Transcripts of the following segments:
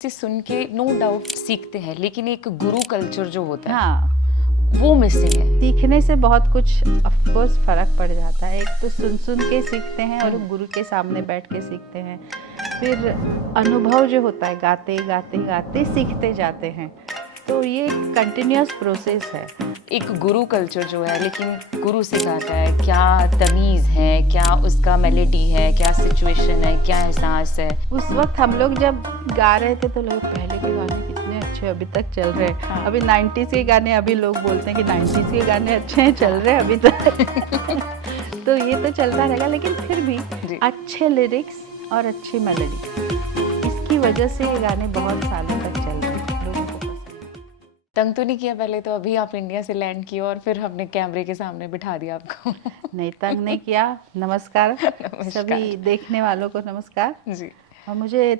से सुन के no doubt सीखते हैं, लेकिन एक गुरु कल्चर जो होता है हाँ, वो मिसिंग है। सीखने से बहुत कुछ ऑफ कोर्स फर्क पड़ जाता है। एक तो सुन सुन के सीखते हैं और गुरु के सामने बैठ के सीखते हैं। फिर अनुभव जो होता है, गाते गाते गाते सीखते जाते हैं। तो ये एक कंटिन्यूअस प्रोसेस है। एक गुरु कल्चर जो है, लेकिन गुरु सिखाता है क्या तमीज़ है, क्या उसका मेलेडी है, क्या सिचुएशन है, क्या एहसास है। उस वक्त हम लोग जब गा रहे थे तो लोग पहले के गाने कितने अच्छे अभी तक चल रहे हैं। हाँ। अभी 90s के गाने, अभी लोग बोलते हैं कि 90s के गाने अच्छे हैं, चल रहे हैं अभी तक। तो ये तो चलता रहेगा, लेकिन फिर भी जी। अच्छे लिरिक्स और अच्छी मेलोडी, इसकी वजह से ये गाने बहुत सालों तक चल रहे हैं, लोगों को पसंद है। तंग तो नहीं किया पहले? तो अभी आप इंडिया से लैंड किए और फिर हमने कैमरे के सामने बिठा दिया आपको। नहीं, तंग नहीं किया। नमस्कार नमस्कार। सभी देखने वालों को, नमस्कार। जी। और मुझे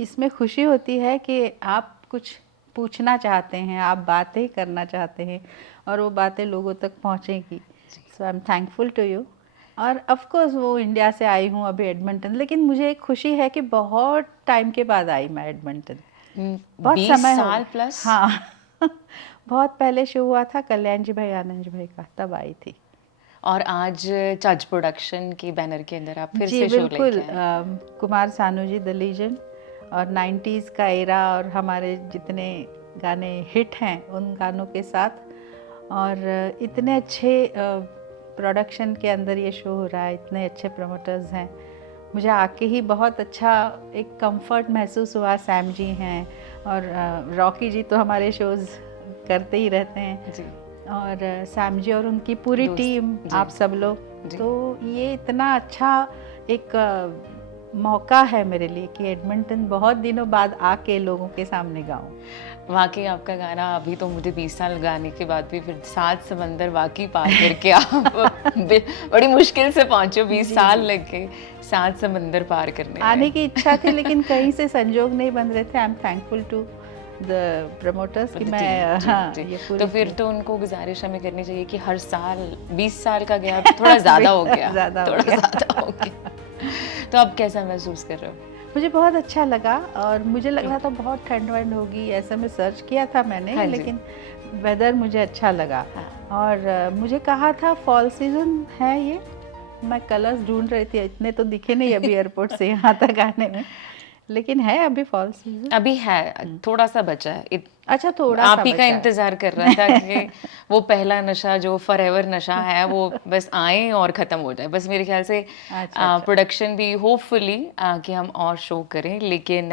इसमें खुशी होती है कि आप कुछ पूछना चाहते हैं, आप बातें करना चाहते हैं और वो बातें लोगों तक पहुंचेंगी। So I am thankful to you. और ऑफ कोर्स वो इंडिया से आई हूँ अभी एडमंटन, लेकिन मुझे एक खुशी है कि बहुत टाइम के बाद आई मैं एडमंटन। बहुत 20 समय हो साल गया। प्लस। हाँ। बहुत पहले शो हुआ था कल्याण जी भाई, आनंद जी भाई का, तब आई थी। और आज चज प्रोडक्शन के बैनर के अंदर आप फिर जी से शो बिल्कुल। लेके आए। कुमार सानू जी, द लीजेंड, और 90s का एरा और हमारे जितने गाने हिट हैं उन गानों के साथ, और इतने अच्छे प्रोडक्शन के अंदर ये शो हो रहा है, इतने अच्छे प्रमोटर्स हैं। मुझे आके ही बहुत अच्छा एक कंफर्ट महसूस हुआ। सैम जी हैं और रॉकी जी तो हमारे शोज़ करते ही रहते हैं, जी। और सैम जी और उनकी पूरी दोस्त, टीम, जी। आप सब लोग। जी। तो ये इतना अच्छा एक मौका है मेरे लिए कि एडमंटन बहुत दिनों बाद आके लोगों के सामने गाऊं। वाकई आपका गाना, अभी तो मुझे 20 साल गाने के बाद भी फिर 7 समंदर वाकई पार करके आप बड़ी मुश्किल से पहुंचे हो। 20 साल लग गए 7 समंदर पार करने में। आने की इच्छा थी लेकिन कहीं से संजोग नहीं बन रहे थे। I am thankful to the promoters कि मैं जी, हाँ जी। ये पूरी तो फिर तो उनको गुजारिश हमें करनी चाहिए कि हर साल 20 साल का गैप थोड़ा ज़्यादा हो गया। ज़्यादा हो थोड़ा गया। ज़्यादा हो गया। तो अब कैसा महसूस कर रहे हो? मुझे बहुत अच्छा लगा, और मुझे लग रहा था बहुत ठंड वंड होगी, ऐसा मैं सर्च किया था मैंने। हाँ जी। लेकिन वेदर मुझे अच्छा लगा। हाँ। और मुझे कहा था फॉल सीजन है ये, मैं कलर्स ढूंढ रही थी, इतने तो दिखे नहीं अभी एयरपोर्ट से यहाँ तक आने में, लेकिन है अभी फॉल सीजन। अभी है, थोड़ा सा बचा है। अच्छा, थोड़ा आप सा ही का बचा है। इंतजार कर रहा था कि वो पहला नशा जो फॉरएवर नशा है वो बस आए और ख़त्म हो जाए। बस मेरे ख्याल से अच्छा। प्रोडक्शन भी होपफुली कि हम और शो करें, लेकिन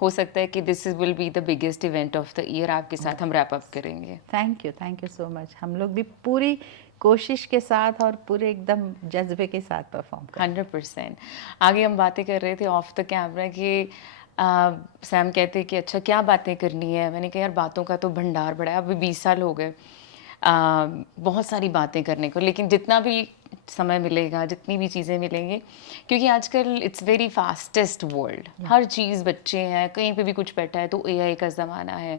हो सकता है कि this will be the biggest event of the year. आपके साथ हम रैप अप करेंगे। Thank you so much. हम लोग भी पूरी कोशिश के साथ और पूरे एकदम जज्बे के साथ परफॉर्म करें। 100%। आगे हम बातें कर रहे थे ऑफ द कैमरा कि सैम कहते कि अच्छा क्या बातें करनी है। मैंने कहा यार बातों का तो भंडार बड़ा है। अभी 20 साल हो गए, बहुत सारी बातें करने को, लेकिन जितना भी समय मिलेगा, जितनी भी चीज़ें मिलेंगी, क्योंकि आजकल इट्स वेरी फास्टेस्ट वर्ल्ड। हर चीज़, बच्चे हैं, कहीं पे भी कुछ बैठा है तो एआई का ज़माना है।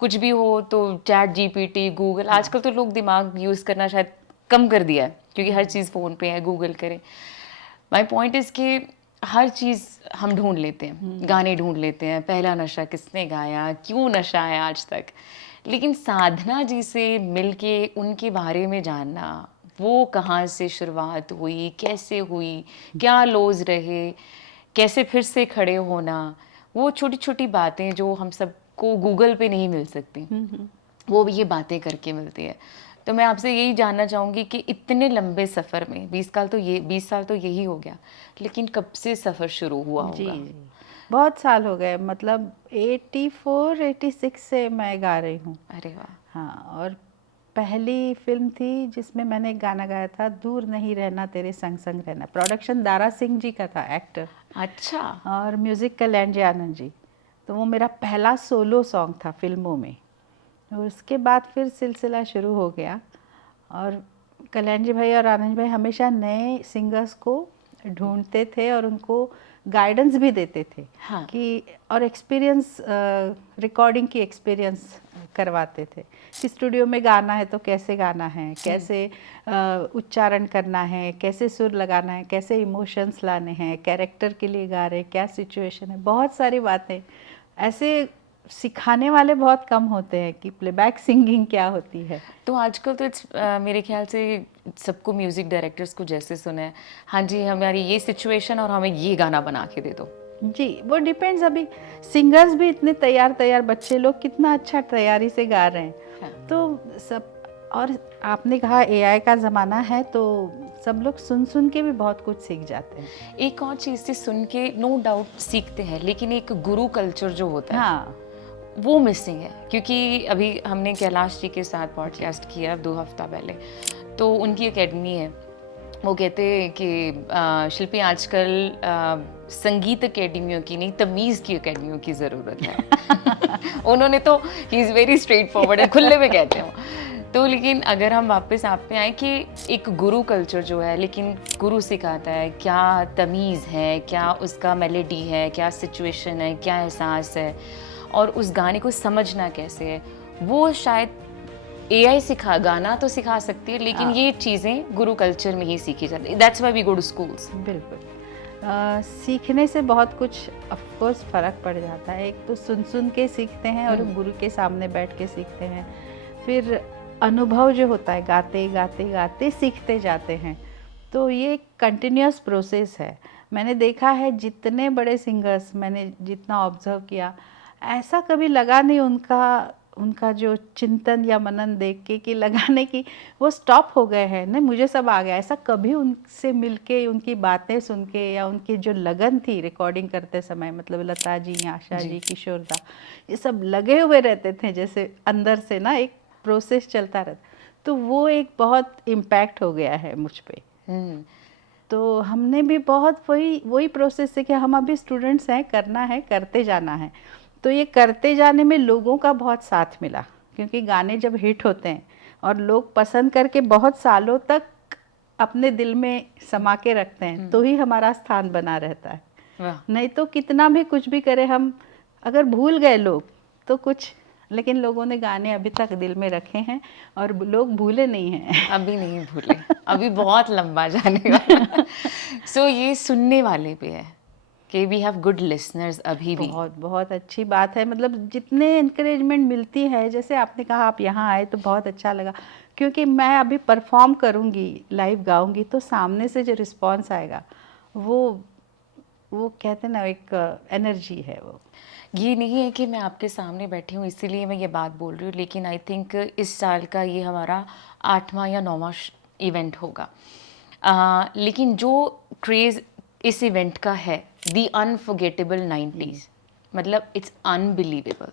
कुछ भी हो तो चैट जीपीटी, गूगल। आजकल तो लोग दिमाग यूज़ करना शायद कम कर दिया है, क्योंकि हर चीज़ फ़ोन पे है, गूगल करें। माई पॉइंट इज़ कि हर चीज़ हम ढूंढ लेते हैं, गाने ढूंढ लेते हैं, पहला नशा किसने गाया, क्यों नशा है आज तक। लेकिन साधना जी से मिलके उनके बारे में जानना, वो कहाँ से शुरुआत हुई, कैसे हुई, क्या लोज रहे, कैसे फिर से खड़े होना, वो छोटी छोटी बातें जो हम सबको गूगल पे नहीं मिल सकती, वो भी ये बातें करके मिलती है। तो मैं आपसे यही जानना चाहूँगी कि इतने लंबे सफ़र में 20 साल तो यही हो गया, लेकिन कब से सफ़र शुरू हुआ जी होगा? जी, बहुत साल हो गए, मतलब 84-86 से मैं गा रही हूँ। अरे वाह। हाँ, और पहली फिल्म थी जिसमें मैंने एक गाना गाया था, दूर नहीं रहना तेरे संग संग रहना। प्रोडक्शन दारा सिंह जी का था, एक्टर, अच्छा। और म्यूज़िक कल्याण जी, आनंद जी। तो वो मेरा पहला सोलो सॉन्ग था फिल्मों में। और उसके बाद फिर सिलसिला शुरू हो गया, और कल्याण जी भाई और आनंद भाई हमेशा नए सिंगर्स को ढूंढते थे और उनको गाइडेंस भी देते थे। हाँ। कि और एक्सपीरियंस, रिकॉर्डिंग की एक्सपीरियंस करवाते थे कि स्टूडियो में गाना है तो कैसे गाना है, कैसे उच्चारण करना है, कैसे सुर लगाना है, कैसे इमोशंस लाने हैं, कैरेक्टर के लिए गा रहे हैं, क्या सिचुएशन है, बहुत सारी बातें। ऐसे सिखाने वाले बहुत कम होते हैं कि प्लेबैक सिंगिंग क्या होती है। तो आजकल तो मेरे ख्याल से सबको म्यूजिक डायरेक्टर्स को जैसे सुना है, हाँ जी हमारी ये सिचुएशन और हमें ये गाना बना के दे दो। जी, वो डिपेंड्स। अभी सिंगर्स भी इतने तैयार तैयार बच्चे लोग कितना अच्छा तैयारी से गा रहे हैं। हाँ। तो सब, और आपने कहा एआई का ज़माना है, तो सब लोग सुन सुन के भी बहुत कुछ सीख जाते हैं। एक और चीज़ से सुन के नो डाउट सीखते हैं, लेकिन एक गुरु कल्चर जो होता है हाँ, वो मिसिंग है। क्योंकि अभी हमने कैलाश जी के साथ पॉडकास्ट किया 2 हफ्ता पहले, तो उनकी एकेडमी है। वो कहते हैं कि शिल्पी आजकल संगीत एकेडमियों की नहीं, तमीज़ की एकेडमियों की ज़रूरत है। उन्होंने तो he is very straight forward है, खुले में कहते हैं। तो लेकिन अगर हम वापस आप पे आए कि एक गुरु कल्चर जो है, लेकिन गुरु सिखाता है क्या तमीज़ है, क्या उसका मेलेडी है, क्या सिचुएशन है, क्या एहसास है, और उस गाने को समझना कैसे है, वो शायद एआई गाना तो सिखा सकती है, लेकिन ये चीज़ें गुरु कल्चर में ही सीखी जाती है। That's why we go to schools. बिल्कुल। सीखने से बहुत कुछ ऑफ कोर्स फ़र्क पड़ जाता है। एक तो सुन सुन के सीखते हैं और गुरु के सामने बैठ के सीखते हैं। फिर अनुभव जो होता है, गाते गाते गाते सीखते जाते हैं। तो ये एक कंटिन्यूअस प्रोसेस है। मैंने देखा है जितने बड़े सिंगर्स मैंने जितना ऑब्जर्व किया, ऐसा कभी लगा नहीं उनका जो चिंतन या मनन देख के कि लगाने की वो स्टॉप हो गए हैं, नहीं मुझे सब आ गया, ऐसा कभी उनसे मिलके उनकी बातें सुन के या उनकी जो लगन थी रिकॉर्डिंग करते समय, मतलब लता जी, आशा जी, किशोर दा, ये सब लगे हुए रहते थे, जैसे अंदर से ना एक प्रोसेस चलता रहता। तो वो एक बहुत इम्पैक्ट हो गया है मुझ पे। तो हमने भी बहुत वही प्रोसेस से कि हम अभी स्टूडेंट्स हैं, करना है, करते जाना है। तो ये करते जाने में लोगों का बहुत साथ मिला, क्योंकि गाने जब हिट होते हैं और लोग पसंद करके बहुत सालों तक अपने दिल में समा के रखते हैं, तो ही हमारा स्थान बना रहता है। नहीं तो कितना भी कुछ भी करे हम, अगर भूल गए लोग तो कुछ, लेकिन लोगों ने गाने अभी तक दिल में रखे हैं और लोग भूले नहीं हैं। अभी नहीं भूले, अभी बहुत लंबा जाने वाला। सो ये सुनने वाले पे है कि वी हैव गुड लिसनर्स अभी भी। बहुत बहुत अच्छी बात है। मतलब जितने इनकरेजमेंट मिलती है, जैसे आपने कहा आप यहाँ आए तो बहुत अच्छा लगा, क्योंकि मैं अभी परफॉर्म करूँगी, लाइव गाऊँगी, तो सामने से जो रिस्पॉन्स आएगा वो कहते हैं ना, एक एनर्जी है वो। ये नहीं है कि मैं आपके सामने बैठी हूँ इसीलिए मैं ये बात बोल रही हूँ, लेकिन आई थिंक इस साल का ये हमारा 8वां या 9वां इवेंट होगा। लेकिन जो क्रेज़ इस इवेंट का है, द अनफॉरगेटेबल 90s, मतलब इट्स अनबिलीवेबल,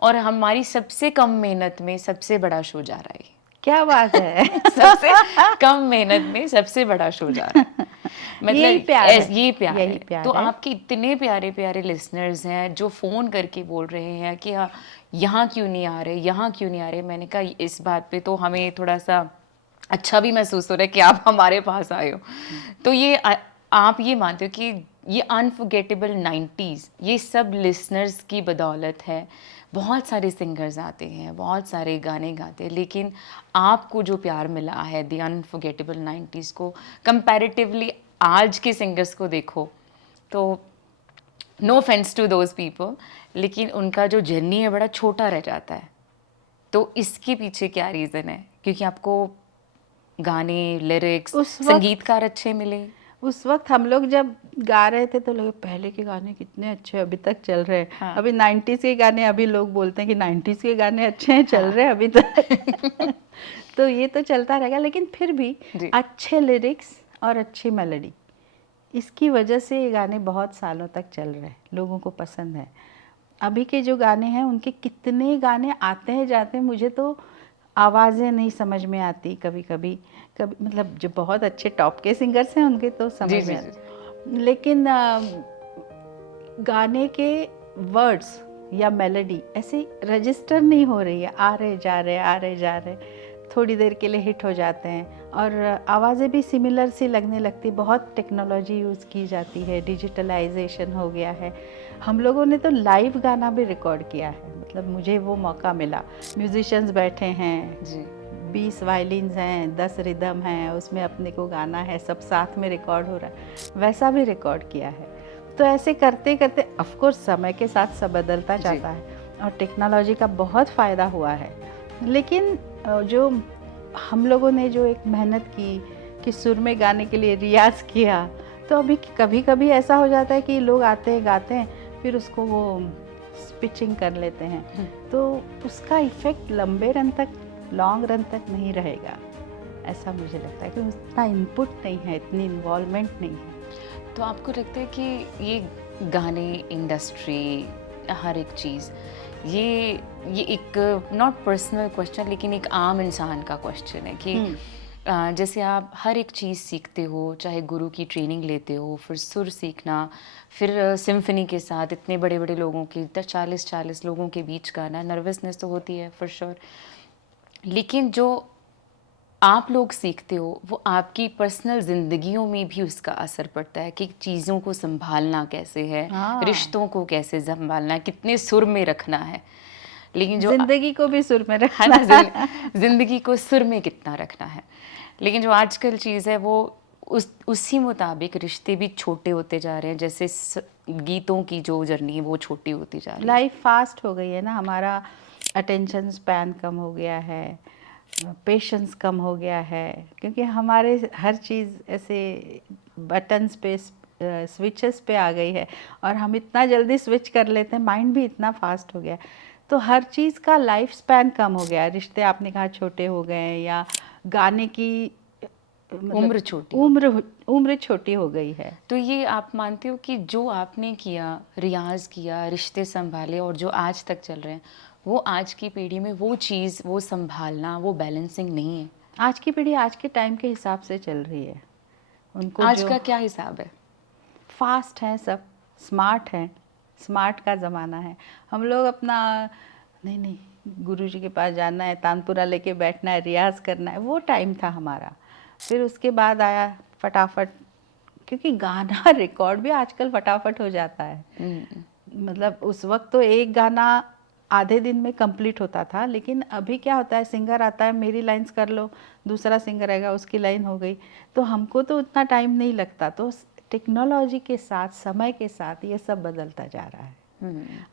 और हमारी सबसे कम मेहनत में सबसे बड़ा शो जा रहा है। क्या बात है। सबसे कम मेहनत में सबसे बड़ा शो जा रहा है। मतलब यही प्यार है, ये प्यार यही है। प्यार तो है। आपके इतने प्यारे प्यारे लिसनर्स हैं जो फ़ोन करके बोल रहे हैं कि हाँ यहाँ क्यों नहीं आ रहे, यहाँ क्यों नहीं आ रहे। मैंने कहा इस बात पे तो हमें थोड़ा सा अच्छा भी महसूस हो रहा है कि आप हमारे पास आए हो। तो ये आप ये मानते हो कि ये अनफॉरगेटेबल 90s ये सब लिसनर्स की बदौलत है। बहुत सारे सिंगर्स आते हैं, बहुत सारे गाने गाते हैं, लेकिन आपको जो प्यार मिला है द अनफॉरगेटेबल 90s को, कंपैरेटिवली आज के सिंगर्स को देखो तो no offence to those people, लेकिन उनका जो जर्नी है बड़ा छोटा रह जाता है। तो इसके पीछे क्या रीज़न है? क्योंकि आपको गाने, लिरिक्स, संगीतकार अच्छे मिले। उस वक्त हम लोग जब गा रहे थे तो लगे पहले के गाने कितने अच्छे अभी तक चल रहे हैं। हाँ। अभी 90s के गाने, अभी लोग बोलते हैं कि 90s के गाने अच्छे हैं, चल रहे हैं अभी तक। तो ये तो चलता रहेगा, लेकिन फिर भी अच्छे लिरिक्स और अच्छी मेलोडी, इसकी वजह से ये गाने बहुत सालों तक चल रहे हैं, लोगों को पसंद है। अभी के जो गाने हैं उनके कितने गाने आते हैं जाते हैं, मुझे तो आवाज़ें नहीं समझ में आती कभी कभी। मतलब जो बहुत अच्छे टॉप के सिंगर्स हैं उनके तो समझ में आती, लेकिन गाने के वर्ड्स या मेलोडी ऐसे रजिस्टर नहीं हो रही है, आ रहे जा रहे, थोड़ी देर के लिए हिट हो जाते हैं और आवाज़ें भी सिमिलर सी लगने लगती। बहुत टेक्नोलॉजी यूज़ की जाती है, डिजिटलाइजेशन हो गया है। हम लोगों ने तो लाइव गाना भी रिकॉर्ड किया है, मतलब मुझे वो मौका मिला। म्यूजिशियंस बैठे हैं जी, 20 वायलिन्स हैं, 10 रिदम हैं, उसमें अपने को गाना है, सब साथ में रिकॉर्ड हो रहा है, वैसा भी रिकॉर्ड किया है। तो ऐसे करते करते ऑफ कोर्स समय के साथ सब बदलता जाता है और टेक्नोलॉजी का बहुत फ़ायदा हुआ है, लेकिन जो हम लोगों ने जो एक मेहनत की कि सुर में गाने के लिए रियाज़ किया, तो अभी कभी कभी ऐसा हो जाता है कि लोग आते हैं गाते हैं फिर उसको वो पिचिंग कर लेते हैं, तो उसका इफ़ेक्ट लंबे रन तक, लॉन्ग रन तक नहीं रहेगा, ऐसा मुझे लगता है कि उतना इनपुट नहीं है, इतनी इन्वॉल्वमेंट नहीं है। तो आपको लगता है कि ये गाने इंडस्ट्री, हर एक चीज़, ये एक नॉट पर्सनल क्वेश्चन लेकिन एक आम इंसान का क्वेश्चन है कि जैसे आप हर एक चीज़ सीखते हो, चाहे गुरु की ट्रेनिंग लेते हो, फिर सुर सीखना, फिर सिम्फनी के साथ इतने बड़े बड़े लोगों के 40 लोगों के बीच गाना, नर्वसनेस तो होती है फॉर श्योर, लेकिन जो आप लोग सीखते हो वो आपकी पर्सनल ज़िंदगियों में भी उसका असर पड़ता है कि चीज़ों को संभालना कैसे है, रिश्तों को कैसे संभालना है, कितने सुर में रखना है, लेकिन जो जिंदगी को भी सुर में है रखना ना, जिंदगी को सुर में कितना रखना है। लेकिन जो आजकल चीज़ है वो उसी मुताबिक रिश्ते भी छोटे होते जा रहे हैं, जैसे गीतों की जो जर्नी है वो छोटी होती जा रही है। लाइफ फास्ट हो गई है ना, हमारा अटेंशन स्पैन कम हो गया है, पेशेंस कम हो गया है, क्योंकि हमारे हर चीज़ ऐसे बटन्स पे, स्विचेस पे आ गई है और हम इतना जल्दी स्विच कर लेते हैं, माइंड भी इतना फास्ट हो गया है, तो हर चीज़ का लाइफ स्पैन कम हो गया है। रिश्ते आपने कहा छोटे हो गए हैं, या गाने की मतलब उम्र छोटी हो गई है। तो ये आप मानते हो कि जो आपने किया, रियाज किया, रिश्ते संभाले और जो आज तक चल रहे हैं, वो आज की पीढ़ी में वो चीज़, वो संभालना, वो बैलेंसिंग नहीं है? आज की पीढ़ी आज के टाइम के हिसाब से चल रही है। उनको आज का क्या हिसाब है? फास्ट है, सब स्मार्ट है, स्मार्ट का ज़माना है। हम लोग अपना नहीं गुरुजी के पास जाना है, तानपुरा लेके बैठना है, रियाज करना है, वो टाइम था हमारा। फिर उसके बाद आया फटाफट, क्योंकि गाना रिकॉर्ड भी आजकल फटाफट हो जाता है। मतलब उस वक्त तो एक गाना आधे दिन में कंप्लीट होता था, लेकिन अभी क्या होता है, सिंगर आता है, मेरी लाइंस कर लो, दूसरा सिंगर आएगा, उसकी लाइन हो गई, तो हमको तो उतना टाइम नहीं लगता। तो टेक्नोलॉजी के साथ, समय के साथ ये सब बदलता जा रहा है।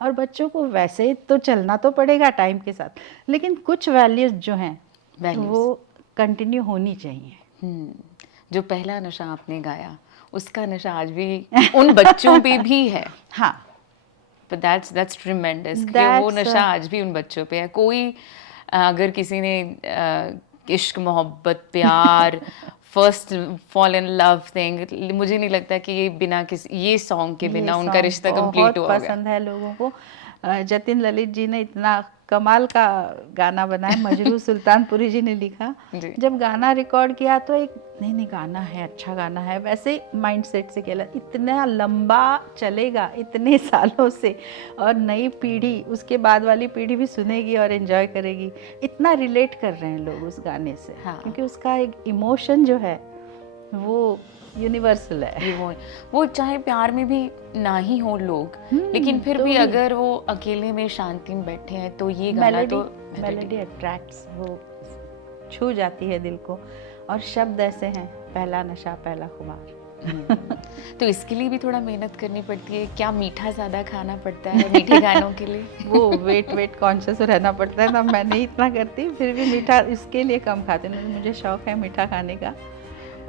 और बच्चों को वैसे तो चलना तो पड़ेगा टाइम के साथ, लेकिन कुछ वैल्यूज जो हैं वो कंटिन्यू होनी चाहिए। जो पहला नशा आपने गाया, उसका नशा आज भी उन बच्चों पे भी है। हाँ, but that's tremendous कि वो नशा आज भी उन बच्चों पे है। कोई अगर किसी ने इश्क, मोहब्बत, प्यार, first fall in love thing, मुझे नहीं लगता कि ये बिना किसी ये सॉन्ग के बिना उनका रिश्ता कंप्लीट हुआ होगा। पसंद है लोगों को। जतिन ललित जी ने इतना कमाल का गाना बनाया, मजरू सुल्तानपुरी जी ने लिखा। जब गाना रिकॉर्ड किया तो एक नहीं गाना है, अच्छा गाना है, वैसे माइंडसेट से किया, इतना लंबा चलेगा इतने सालों से, और नई पीढ़ी, उसके बाद वाली पीढ़ी भी सुनेगी और एंजॉय करेगी। इतना रिलेट कर रहे हैं लोग उस गाने से। हाँ। क्योंकि उसका एक इमोशन जो है वो यूनिवर्सल है। वो चाहे प्यार में भी ना ही हो लोग, लेकिन फिर तो भी अगर वो अकेले में शांति में बैठे हैं तो ये गाना तो मेलोडी अट्रैक्ट्स, वो छू जाती है दिल को। और शब्द ऐसे हैं, पहला नशा पहला खुमार। तो इसके लिए भी थोड़ा मेहनत करनी पड़ती है क्या? मीठा ज़्यादा खाना पड़ता है मीठे गानों के लिए? वो वेट कॉन्शियस रहना पड़ता है ना, मैं नहीं इतना करती, फिर भी मीठा इसके लिए कम खाती हूँ। मुझे शौक है मीठा खाने का,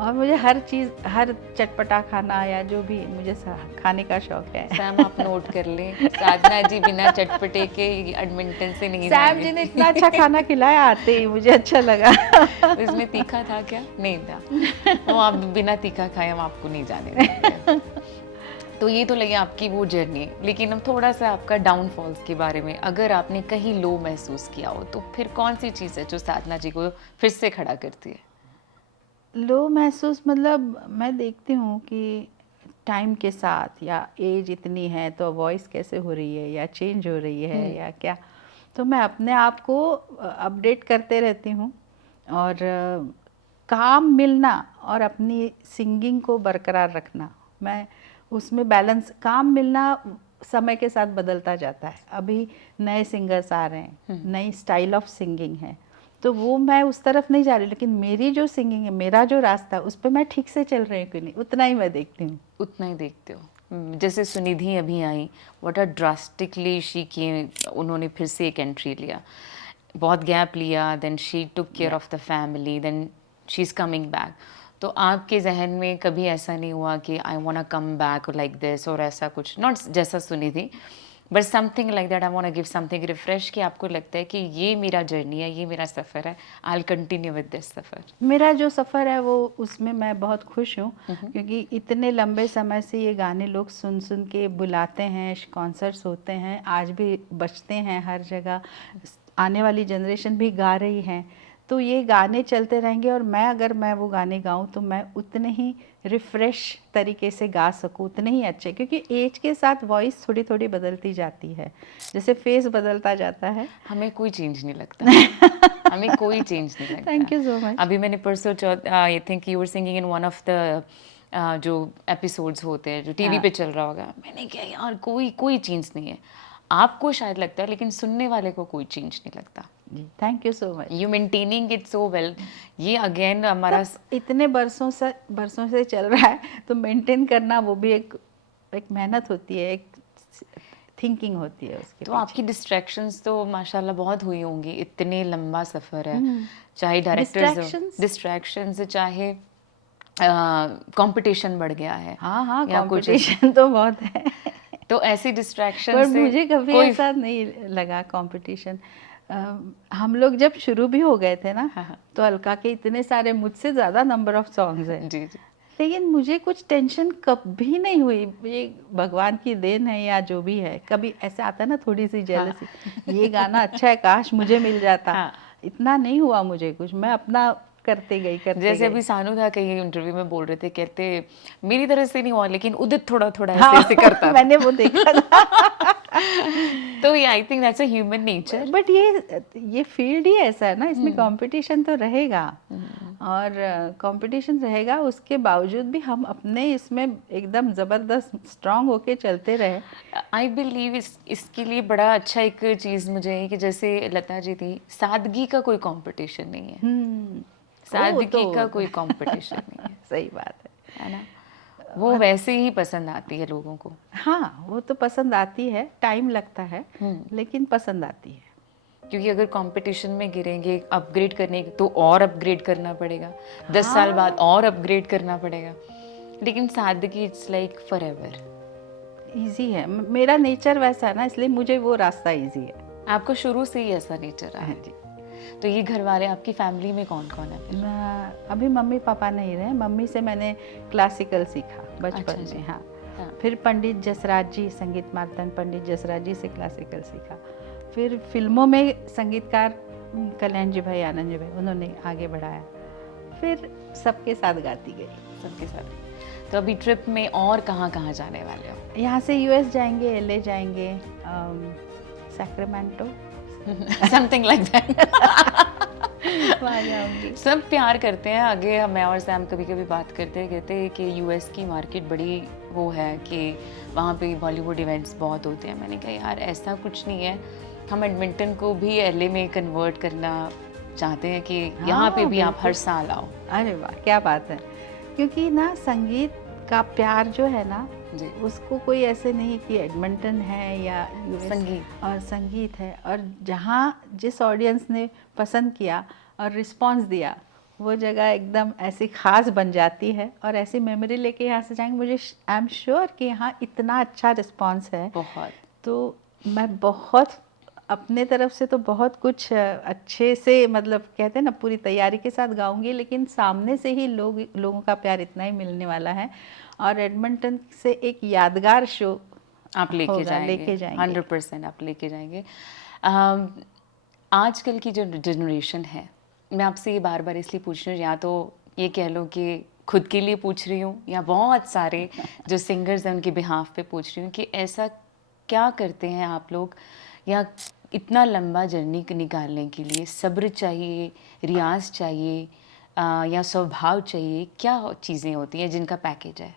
और मुझे हर चीज़, हर चटपटा खाना या जो भी मुझे खाने का शौक है। सैम आप नोट कर लें, साधना जी बिना चटपटे के एडमिंटन से नहीं सैम जी ने इतना अच्छा खाना खिलाया आते ही, मुझे अच्छा लगा। इसमें तीखा था क्या? नहीं था। वो आप बिना तीखा खाए हम आपको नहीं जाने देंगे। तो ये तो लगे आपकी वो जर्नी, लेकिन हम थोड़ा सा आपका डाउनफॉल्स के बारे में, अगर आपने कहीं लो महसूस किया हो तो फिर कौन सी चीज़ है जो साधना जी को फिर से खड़ा करती है? लो महसूस मतलब मैं देखती हूँ कि टाइम के साथ, या एज इतनी है तो वॉइस कैसे हो रही है, या चेंज हो रही है, या क्या, तो मैं अपने आप को अपडेट करते रहती हूँ। और काम मिलना और अपनी सिंगिंग को बरकरार रखना, मैं उसमें बैलेंस, काम मिलना समय के साथ बदलता जाता है। अभी नए सिंगर्स आ रहे हैं, नई स्टाइल ऑफ सिंगिंग है, तो वो मैं उस तरफ नहीं जा रही, लेकिन मेरी जो सिंगिंग है, मेरा जो रास्ता है, उस पर मैं ठीक से चल रही हूँ कि नहीं, उतना ही मैं देखती हूँ। उतना ही देखते हो? जैसे सुनिधि अभी आई, व्हाट आर ड्रास्टिकली शी की, उन्होंने फिर से एक एंट्री लिया, बहुत गैप लिया, then she took care of the family, then she is coming back. तो आपके जहन में कभी ऐसा नहीं हुआ कि I want to come back like this, और ऐसा कुछ, नॉट जैसा Sunidhi, but something like that, I want to give something refresh, कि आपको लगता है कि ये मेरा जर्नी है, ये मेरा सफ़र है, I will continue with this सफ़र? मेरा जो सफ़र है वो उसमें मैं बहुत खुश हूँ, क्योंकि इतने लंबे समय से ये गाने लोग सुन सुन के बुलाते हैं, कॉन्सर्ट्स होते हैं, आज भी बजते हैं हर जगह, आने वाली जनरेशन भी गा रही है, तो ये गाने चलते रहेंगे। और अगर मैं वो गाने गाऊं तो मैं उतने ही रिफ़्रेश तरीके से गा सकूं, उतने ही अच्छे, क्योंकि एज के साथ वॉइस थोड़ी थोड़ी बदलती जाती है, जैसे फेस बदलता जाता है। हमें कोई चेंज नहीं लगता। हमें कोई चेंज नहीं लगता। Thank you so much. अभी मैंने परसों I think you were singing in one of the जो एपिसोड्स होते हैं जो टीवी पे चल रहा होगा, मैंने कहा यार कोई चेंज नहीं है। आपको शायद लगता है, लेकिन सुनने वाले को कोई चेंज नहीं लगता। जी, thank you so much. You maintaining it so well. ये अगेन हमारा इतने बरसों से चल रहा है, तो मेंटेन करना वो भी एक मेहनत होती है, एक थिंकिंग होती है उसके तो पीछे। आपकी डिस्ट्रैक्शंस तो माशाल्लाह बहुत हुई होंगी, इतने लंबा सफ़र है, चाहे डायरेक्टर्स डिस्ट्रैक्शंस, चाहे कंपटीशन बढ़ गया है। हाँ हाँ, या कुछ कंपटीशन तो बहुत है। तो ऐसी डिस्ट्रैक्शन पर से मुझे कभी ऐसा नहीं लगा कंपटीशन। हम लोग जब शुरू भी हो गए थे ना, तो अलका के इतने सारे, मुझसे ज़्यादा नंबर ऑफ सॉन्ग्स हैं, जी जी, लेकिन मुझे कुछ टेंशन कभी नहीं हुई। ये भगवान की देन है या जो भी है। कभी ऐसे आता है ना थोड़ी सी जेलसी, ये गाना अच्छा है, काश मुझे मिल जाता, इतना नहीं हुआ मुझे कुछ, मैं अपना करते गई। जैसे अभी सानू था कहीं इंटरव्यू में बोल रहे थे, कहते मेरी तरह से नहीं हुआ, लेकिन उदित थोड़ा थोड़ा ऐसे करता मैंने वो देखा था। तो ये I think that's a human nature. But ये फील्ड ही ऐसा है ना, इसमें कंपटीशन तो रहेगा, और कंपटीशन रहेगा, उसके बावजूद भी हम अपने इसमें एकदम ज़बरदस्त स्ट्रांग होके चलते रहे। आई बिलीव इसके लिए बड़ा अच्छा एक चीज़ मुझे है कि जैसे लता जी थी, सादगी का कोई कंपटीशन नहीं है। सादगी का कोई कंपटीशन नहीं है। सही बात है ना, वो वैसे ही पसंद आती है लोगों को। हाँ, वो तो पसंद आती है, टाइम लगता है, लेकिन पसंद आती है। क्योंकि अगर कंपटीशन में गिरेंगे, अपग्रेड करने तो और अपग्रेड करना पड़ेगा, 10 साल बाद और अपग्रेड करना पड़ेगा, लेकिन सादगी इट्स लाइक फॉरएवर। इजी है, मेरा नेचर वैसा है ना, इसलिए मुझे वो रास्ता इजी है। आपको शुरू से ही ऐसा नेचर रहा है? जी। तो ये घर वाले, आपकी फैमिली में कौन कौन है फिर? अभी मम्मी पापा नहीं रहे, मम्मी से मैंने क्लासिकल सीखा बचपन में। हाँ, फिर पंडित जसराज जी, संगीत मार्तंड पंडित जसराज जी से क्लासिकल सीखा। फिर फिल्मों में संगीतकार कल्याण जी भाई, आनंद जी भाई, उन्होंने आगे बढ़ाया। फिर सबके साथ गाती गई, सबके साथ। तो अभी ट्रिप में और कहाँ कहाँ जाने वाले हो? यहाँ से यूएस जाएंगे, LA जाएंगे, सैक्रामेंटो, समथिंग लाइक दैट। वहाँ जाऊंगी। सब प्यार करते हैं। आगे मैं और सैम कभी कभी बात करते हैं, कहते हैं कि यूएस की मार्केट बड़ी वो है कि वहाँ पे बॉलीवुड इवेंट्स बहुत होते हैं। मैंने कहा यार ऐसा कुछ नहीं है, हम एडमिंटन को भी LA में कन्वर्ट करना चाहते हैं कि यहाँ पे भी आप हर साल आओ। अरे वाह, क्या बात है। क्योंकि ना संगीत का प्यार जो है ना जी, उसको कोई ऐसे नहीं कि एडमिंटन है या यूएस, संगीत और संगीत है, और जहाँ जिस ऑडियंस ने पसंद किया और रिस्पांस दिया, वो जगह एकदम ऐसी ख़ास बन जाती है, और ऐसी मेमोरी लेके यहाँ से जाएंगे। मुझे आई एम श्योर कि यहाँ इतना अच्छा रिस्पांस है, बहुत, तो मैं बहुत अपने तरफ से तो बहुत कुछ अच्छे से, मतलब कहते हैं ना, पूरी तैयारी के साथ गाऊंगी, लेकिन सामने से ही लोगों का प्यार इतना ही मिलने वाला है, और एडमिंटन से एक यादगार शो आप लेके जाएंगे 100% आप लेके जाएंगे। आजकल की जो जनरेशन है, मैं आपसे ये बार बार इसलिए पूछ रही हूँ, या तो ये कह लो कि खुद के लिए पूछ रही हूँ, या बहुत सारे जो सिंगर्स हैं उनके बिहाफ पे पूछ रही हूँ, कि ऐसा क्या करते हैं आप लोग, या इतना लंबा जर्नी निकालने के लिए सब्र चाहिए, रियाज चाहिए, या स्वभाव चाहिए, क्या चीज़ें होती हैं जिनका पैकेज है?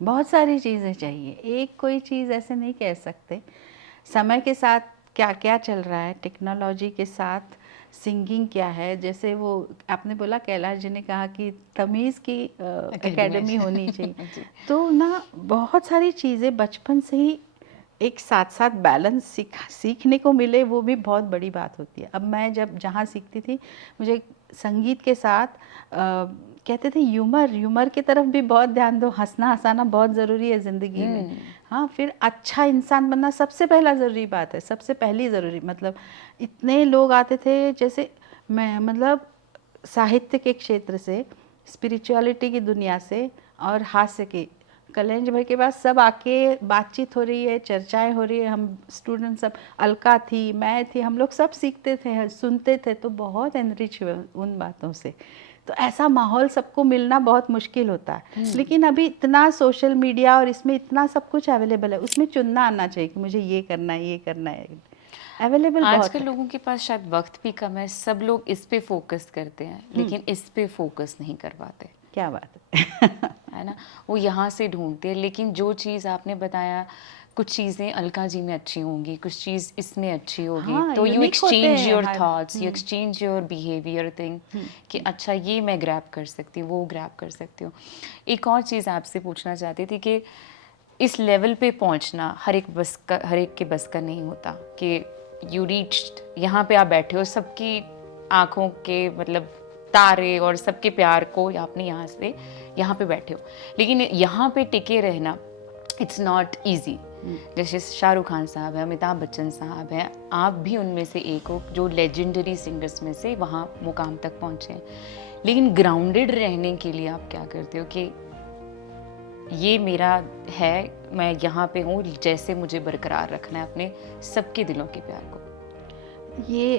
बहुत सारी चीज़ें चाहिए, एक कोई चीज़ ऐसे नहीं कह सकते। समय के साथ क्या क्या चल रहा है, टेक्नोलॉजी के साथ सिंगिंग क्या है। जैसे वो आपने बोला, कैलाश जी ने कहा कि तमीज़ की एकेडमी होनी चाहिए। जी। तो ना बहुत सारी चीज़ें बचपन से ही एक साथ साथ बैलेंस सीखने को मिले, वो भी बहुत बड़ी बात होती है। अब मैं जब जहाँ सीखती थी, मुझे संगीत के साथ कहते थे ह्यूमर की तरफ भी बहुत ध्यान दो, हंसना हंसाना बहुत ज़रूरी है ज़िंदगी में। हाँ, फिर अच्छा इंसान बनना सबसे पहला ज़रूरी बात है, सबसे पहली ज़रूरी। मतलब इतने लोग आते थे, जैसे मैं मतलब साहित्य के क्षेत्र से, स्पिरिचुअलिटी की दुनिया से और हास्य की, कल्याण भाई के पास सब आके बातचीत हो रही है, चर्चाएं हो रही है। हम स्टूडेंट सब, अलका थी, मैं थी, हम लोग सब सीखते थे, सुनते थे, तो बहुत एनरिच हुए उन बातों से। तो ऐसा माहौल सबको मिलना बहुत मुश्किल होता है। लेकिन अभी इतना सोशल मीडिया और इसमें इतना सब कुछ अवेलेबल है, उसमें चुनना आना चाहिए कि मुझे ये करना है, ये करना है। अवेलेबल बहुत आजकल है। लोगों के पास शायद वक्त भी कम है, सब लोग इस पे फोकस करते हैं, लेकिन इस पे फोकस नहीं कर पाते। क्या बात है। है ना, वो यहाँ से ढूंढते हैं। लेकिन जो चीज़ आपने बताया, कुछ चीज़ें अलका जी में अच्छी होंगी, कुछ चीज़ इसमें अच्छी होगी, हाँ, तो यू यूनिक होते एक्सचेंज हैं your her. Thoughts, you exchange your behaviour thing कि अच्छा ये मैं ग्रैब कर सकती हूँ, वो ग्रैब कर सकती हूँ। एक और चीज़ आपसे पूछना चाहती थी कि इस लेवल पे पहुँचना हर एक के बस का नहीं होता कि यू रीच्ड, यहाँ पे आप बैठे हो, सबकी आँखों के मतलब तारे और सबके प्यार को आपने यहाँ से यहाँ पे बैठे हो, लेकिन यहाँ पे टिके रहना इट्स नॉट ईजी। जैसे शाहरुख खान साहब हैं, अमिताभ बच्चन साहब हैं, आप भी उनमें से एक हो जो लेजेंडरी सिंगर्स में से वहाँ मुकाम तक पहुँचे हैं। लेकिन ग्राउंडेड रहने के लिए आप क्या करते हो कि ये मेरा है, मैं यहाँ पे हूँ, जैसे मुझे बरकरार रखना है अपने सबके दिलों के प्यार को? ये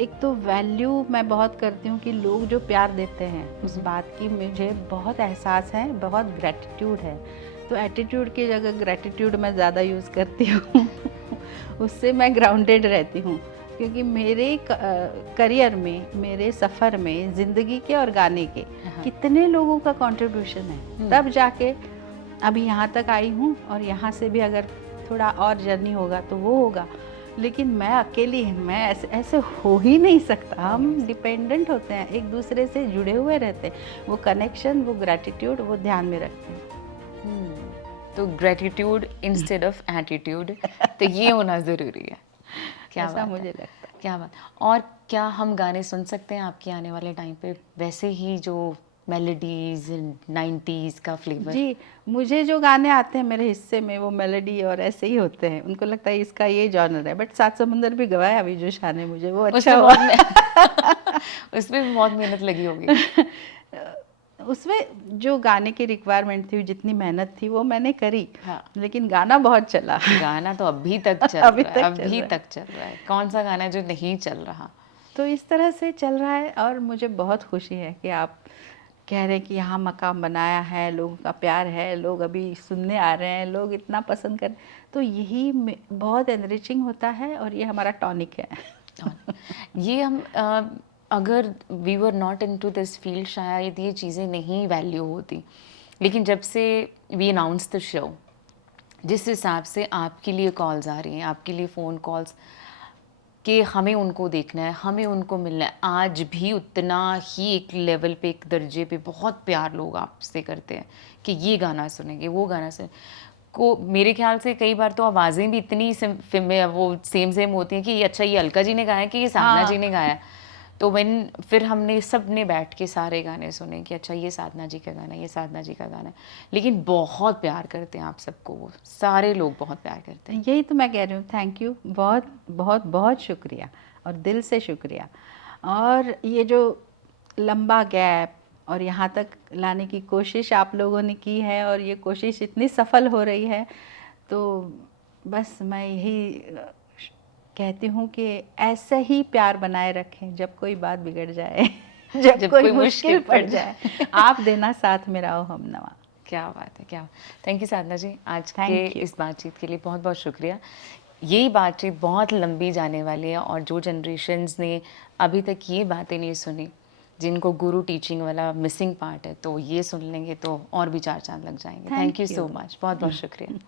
एक तो वैल्यू मैं बहुत करती हूँ कि लोग जो प्यार देते हैं उस बात की मुझे बहुत एहसास है, बहुत ग्रैटिट्यूड है। तो एटीट्यूड की जगह ग्रैटिट्यूड मैं ज़्यादा यूज़ करती हूँ। उससे मैं ग्राउंडेड रहती हूँ, क्योंकि मेरे करियर में, मेरे सफ़र में, ज़िंदगी के और गाने के कितने लोगों का कंट्रीब्यूशन है, तब जाके अभी यहाँ तक आई हूँ। और यहाँ से भी अगर थोड़ा और जर्नी होगा तो वो होगा, लेकिन मैं अकेली, मैं ऐसे हो ही नहीं सकता। हम डिपेंडेंट होते हैं, एक दूसरे से जुड़े हुए रहते हैं। वो कनेक्शन, वो ग्रैटिट्यूड, वो ध्यान में रखते हैं। तो ग्रैटिट्यूड इंस्टेड ऑफ एटीट्यूड, तो ये होना ज़रूरी है। क्या ऐसा बात मुझे है, लगता है। क्या बात। और क्या हम गाने सुन सकते हैं आपके आने वाले टाइम पे, वैसे ही जो मेलोडीज 90s का फ्लेवर? जी, मुझे जो गाने आते हैं मेरे हिस्से में, वो मेलोडी और ऐसे ही होते हैं। उनको लगता है इसका ये जॉनर है, बट सात समुंदर भी गवाया अभी जो शान है मुझे, वो अच्छा हुआ। उसमें भी बहुत मेहनत लगी होगी। उसमें जो गाने की रिक्वायरमेंट थी, जितनी मेहनत थी, वो मैंने करी। हाँ। लेकिन गाना बहुत चला। गाना तो अभी तक चल अभी रहा है, तक चल अभी रहा है। तक चल रहा है। कौन सा गाना है जो नहीं चल रहा? तो इस तरह से चल रहा है, और मुझे बहुत खुशी है कि आप कह रहे हैं कि यहाँ मकाम बनाया है, लोगों का प्यार है, लोग अभी सुनने आ रहे हैं, लोग इतना पसंद कर, तो यही बहुत एनरिचिंग होता है, और ये हमारा टॉनिक है। ये हम अगर we were not into this field, शायद ये चीज़ें नहीं वैल्यू होती। लेकिन जब से वी अनाउंस द शो, जिस हिसाब से आपके लिए कॉल्स आ रही हैं, आपके लिए फ़ोन कॉल्स, कि हमें उनको देखना है, हमें उनको मिलना है, आज भी उतना ही एक लेवल पे, एक दर्जे पे बहुत प्यार लोग आपसे करते हैं कि ये गाना सुनेंगे, वो गाना सुने को। मेरे ख्याल से कई बार तो आवाज़ें भी इतनी वो सेम होती हैं कि ये अच्छा, ये अलका जी ने गाया है कि ये साधना जी ने गाया है। तो फिर हमने सब ने बैठ के सारे गाने सुने कि अच्छा ये साधना जी का गाना है, ये साधना जी का गाना है। लेकिन बहुत प्यार करते हैं आप सबको, वो सारे लोग बहुत प्यार करते हैं। यही तो मैं कह रही हूँ, थैंक यू, बहुत बहुत बहुत शुक्रिया, और दिल से शुक्रिया। और ये जो लंबा गैप और यहाँ तक लाने की कोशिश आप लोगों ने की है, और ये कोशिश इतनी सफल हो रही है, तो बस मैं यही कहती हूँ कि ऐसा ही प्यार बनाए रखें जब कोई बात बिगड़ जाए, जब कोई मुश्किल पड़ जाए, आप देना साथ में रहो हम नवा। क्या बात है, क्या। थैंक यू साधना जी, आज के Thank you. इस बातचीत के लिए बहुत बहुत शुक्रिया। यही बातचीत बहुत लंबी जाने वाली है, और जो जनरेशन्स ने अभी तक ये बातें नहीं सुनी, जिनको गुरु टीचिंग वाला मिसिंग पार्ट है, तो ये सुन लेंगे तो और भी चार चांद लग जाएंगे। थैंक यू सो मच, बहुत बहुत शुक्रिया।